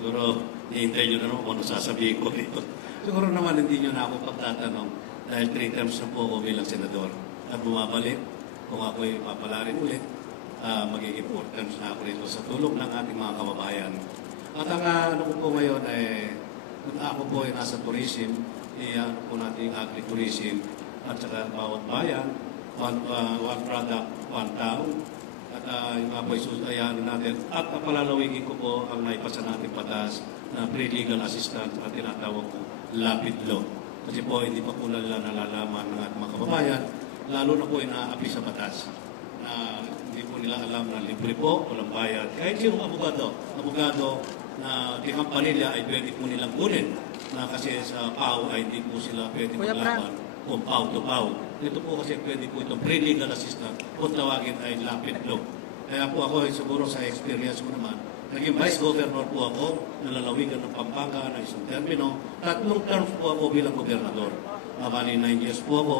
Siguro, hihintay nyo na naman kung ano sasabihin ko dito. Siguro naman hindi nyo na ako pagtatanong dahil three terms na po ako bilang senador. At bumabalik, kung ako'y papalarin ulit, ah, magiging four terms na ako rito sa tulong ng ating mga kababayan. At ang ah, ano ko po ngayon ay, kung ako po ay nasa tourism, eh, ano po natin agri-tourism at saka bawat bayan, one, ah, one product, one town, at uh, yung po isusayahan natin. At palalawigin ko po ang naipasa natin patas na pre-legal assistance at tinatawag ko lapid law. Kasi po hindi pa po nila nalalaman ng ating mga kababayan, lalo na po inaapi sa batas na hindi po nila alam na libre po, walang bayad. Kahit sinong abogado, abogado na tikang panilya ay pwede po nilang kunin na kasi sa PAO ay hindi po sila pwede maglaban kung PAO to PAO. Ito po kasi pwede po itong pre-legal assistant kung tawagin ay lapid law. Kaya po ako ay siguro sa experience ko naman, naging vice governor po ako, nalalawigan ng Pampanga na isang termino. Tatlong terms po ako bilang gobernador. Mabali nine years po ako,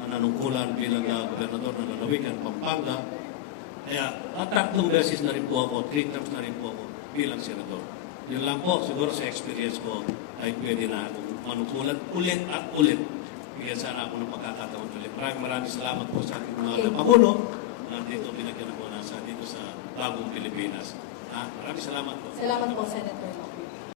na nanungkulan bilang uh, gobernador ng lalawigan ng Pampanga. Kaya at tatlong beses na rin po ako, three terms na rin po ako bilang senador. Yun lang po, siguro sa experience ko ay pwede na akong manukulan ulit at ulit. Bigyan sana ako ng pagkakataon ulit. Maraming maraming salamat po sa ating mga Okay. Pangulo na dito binagyan ako nasa dito sa bagong Pilipinas. Ha? Maraming salamat po. Salamat po, Senator.